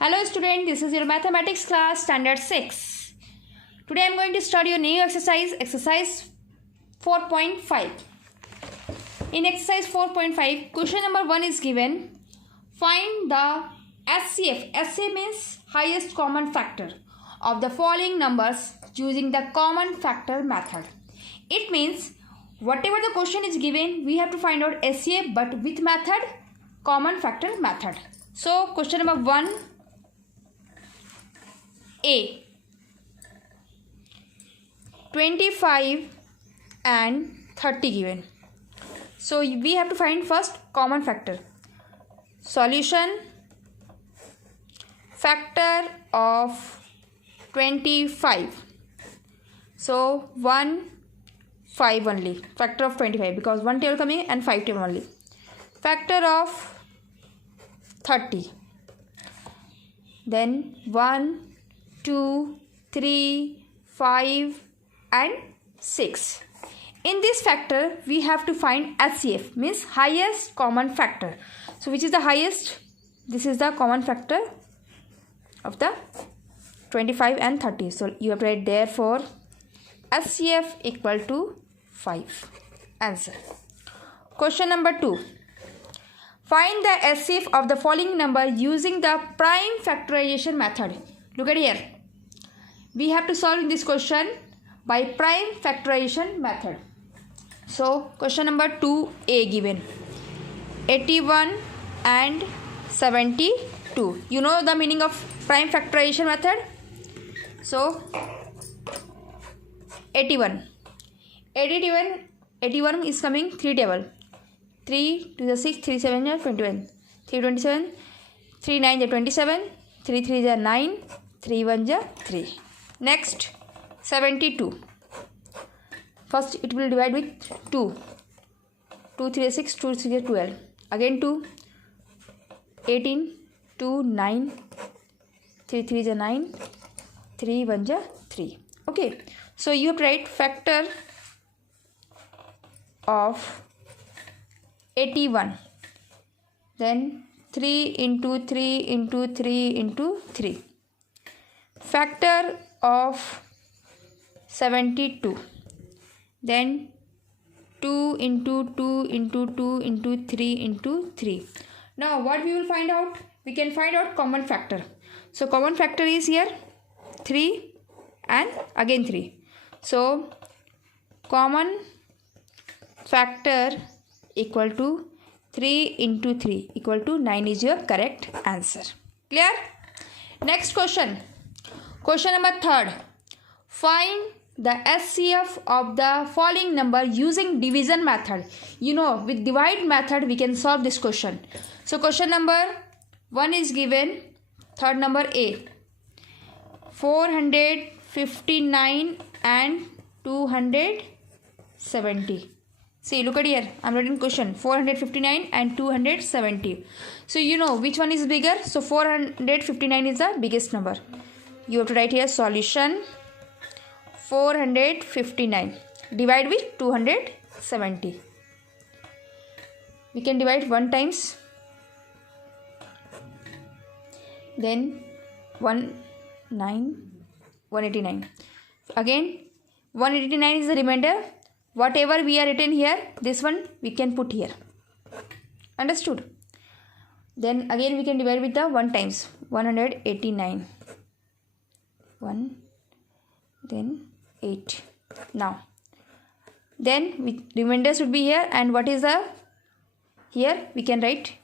Hello student, this is your mathematics class standard 6. Today I am going to start your new exercise 4.5. In exercise 4.5, question number 1 is given. Find the SCF. SCF means highest common factor of the following numbers using the common factor method. It means whatever the question is given, we have to find out SCF but with method, common factor method. So question number 1. A 25 and 30 given. So we have to find first common factor. Solution: factor of 25. So 1 5 only. Factor of 25 because 1 table coming and 5 table only. Factor of 30. Then 1 2 3 5 and 6. In this factor we have to find HCF, means highest common factor. So which is the highest? This is the common factor of the 25 and 30. So you have to write therefore HCF equal to 5. Answer. Question number 2. Find the HCF of the following number using the prime factorization method. Look at here. We have to solve this question by prime factorization method. So question number 2A given. 81 and 72. You know the meaning of prime factorization method? So 81 is coming 3 table. 3 to the 6, 3 7 is 21. 3 27, 3 9 is 27, 3 3 is 9, 3 1 is 3. Next 72. First it will divide with 2. 2 3 is 6, 2 6 is 12. Again 2. 18, 2 9, 3 3 is 9, 3 1 is 3. Okay. So you have to write factor of 81. Then 3 into 3 into 3 into 3. Factor of 72. Then 2 into 2 into 2 into 3 into 3. Now what we will find out? We can find out common factor. So common factor is here 3 and again 3. So common factor equal to 3 into 3 equal to 9 is your correct answer. Clear? Next question. Question number 3. Find the HCF of the following number using division method. You know, with divide method we can solve this question. So question number 1 is given. Third number A. 459 and 270. See, look at here. I am writing question 459 and 270. So you know which one is bigger. So 459 is the biggest number. You have to write here solution 459. Divide with 270. We can divide 1 times. Then 189. Again 189 is the remainder. Whatever we are written here, this one we can put here. Understood? Then again we can divide with the 1 times. 189. 1. Then 8. Now. Then remainder should be here. And what is the? Here we can write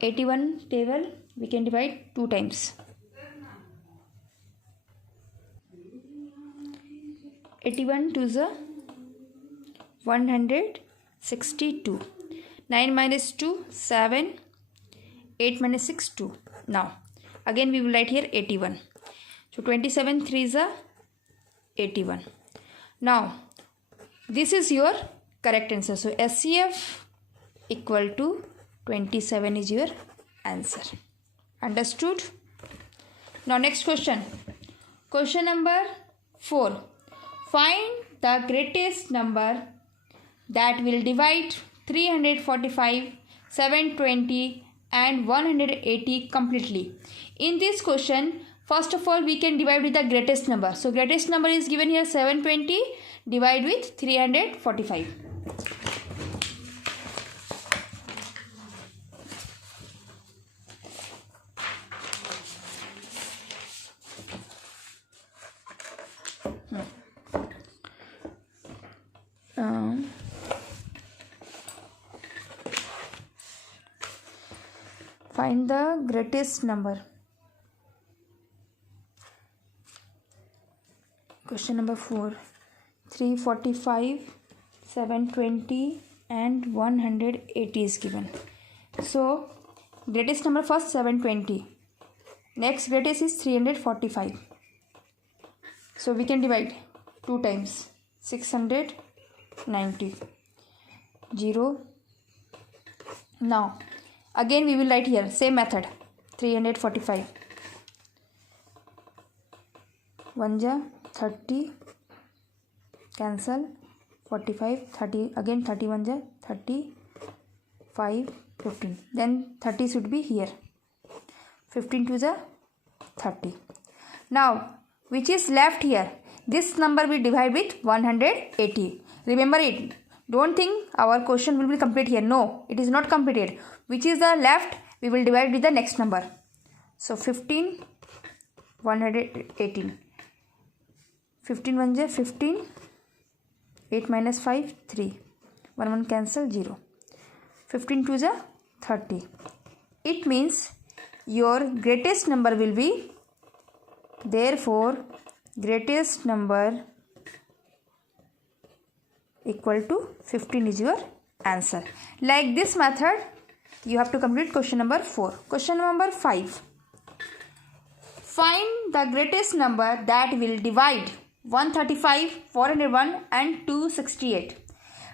81 table. We can divide 2 times. 81 to the 162. 9 minus 2, 7. 8 minus 6, 2. Now, again we will write here 81. So 27 3 is a 81. Now, this is your correct answer. So HCF equal to 27 is your answer. Understood? Now next question. Question number 4. Find the greatest number that will divide 345, 720 and 180 completely. In this question, first of all, we can divide with the greatest number. So greatest number is given here 720, divide with 345. Find the greatest number. Question number 4. 345, 720 and 180 is given. So greatest number first 720. Next greatest is 345. So we can divide 2 times. 690. 0. Now again we will write here same method. 345. 1 ja 30, cancel. 45, 30, again 31 ja 30, 5, 15. Then 30 should be here. 15 to the 30. Now which is left here? This number we divide with 180. Remember it. Don't think our question will be complete here. No, it is not completed. Which is the left? We will divide with the next number. So 15, 118. 15 1 ja 15. 8 minus 5, 3. 1 cancel, 0. 15 2 ja 30. It means your greatest number will be, therefore greatest number equal to 15 is your answer. Like this method you have to complete question number 4. Question number 5. Find the greatest number that will divide 135, 401 and 268.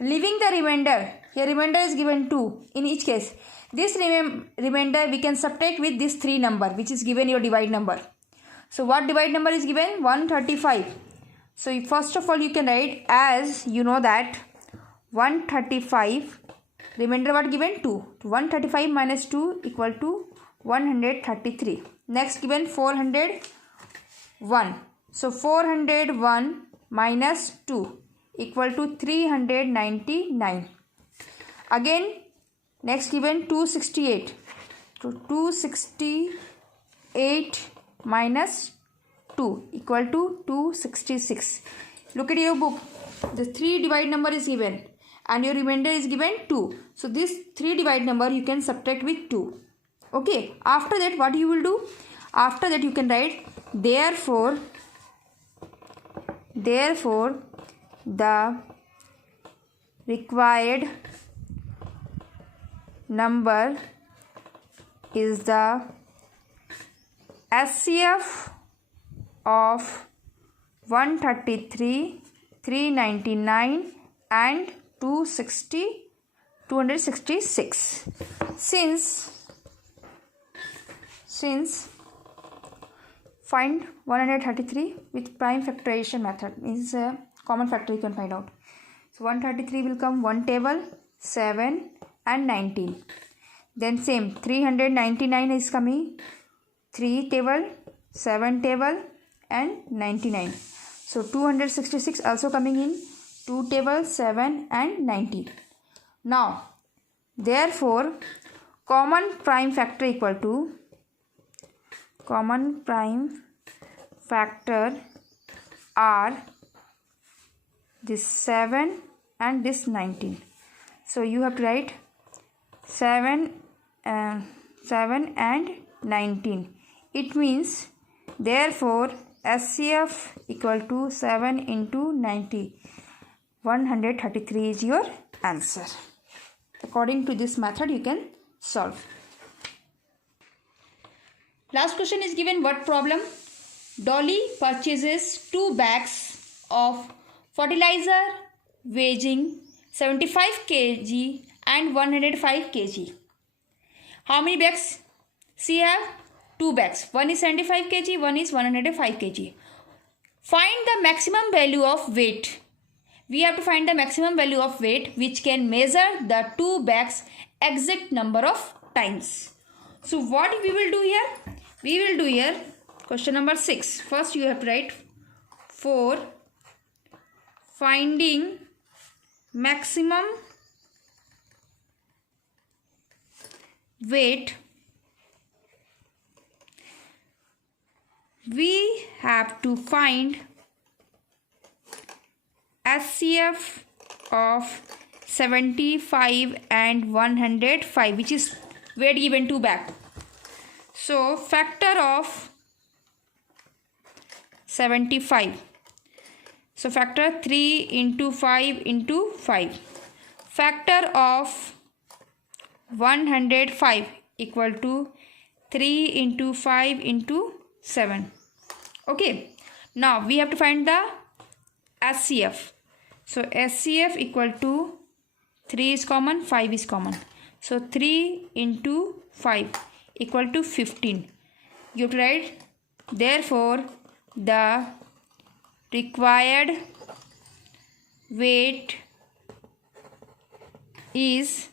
Leaving the remainder. Here remainder is given 2 in each case. This remainder we can subtract with this 3 number which is given your divide number. So what divide number is given? 135. So first of all you can write, as you know that 135, remainder what given? 2. 135 minus 2 equal to 133. Next given 401. So 401 minus 2 equal to 399. Again next given 268. So 268 minus 2 equal to 266. Look at your book. The 3 divide number is given and your remainder is given 2. So this 3 divide number you can subtract with 2. Okay. After that what you will do? After that you can write therefore the required number is the SCF of 133, 399 and 266. Since find 133 with prime factorization method, means a common factor you can find out. So 133 will come 1 table, 7 and 19. Then same 399 is coming 3 table, 7 table and 99. So 266 also coming in 2 table, 7 and 90. Now therefore common prime factor equal to common prime factor are this 7 and this 19. So you have to write 7 and 19. It means therefore SCF equal to 7 into 90. 133 is your answer. According to this method you can solve. Last question is given what problem? Dolly purchases 2 bags of fertilizer weighing 75 kg and 105 kg. How many bags? She have 2 bags. One is 75 kg, one is 105 kg. Find the maximum value of weight. We have to find the maximum value of weight which can measure the 2 bags exact number of times. So what we will do here? We will do here question number 6. First you have to write for finding maximum weight, we have to find HCF of 75 and 105, which is weight given to back. So factor of 75. So factor 3 into 5 into 5. Factor of 105 equal to 3 into 5 into 7. Okay. Now we have to find the HCF. So HCF equal to 3 is common, 5 is common. So 3 into 5 equal to 15. You have to write, therefore the required weight is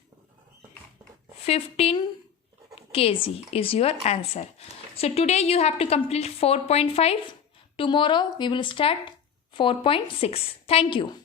15 kg is your answer. So today you have to complete 4.5. Tomorrow we will start 4.6. Thank you.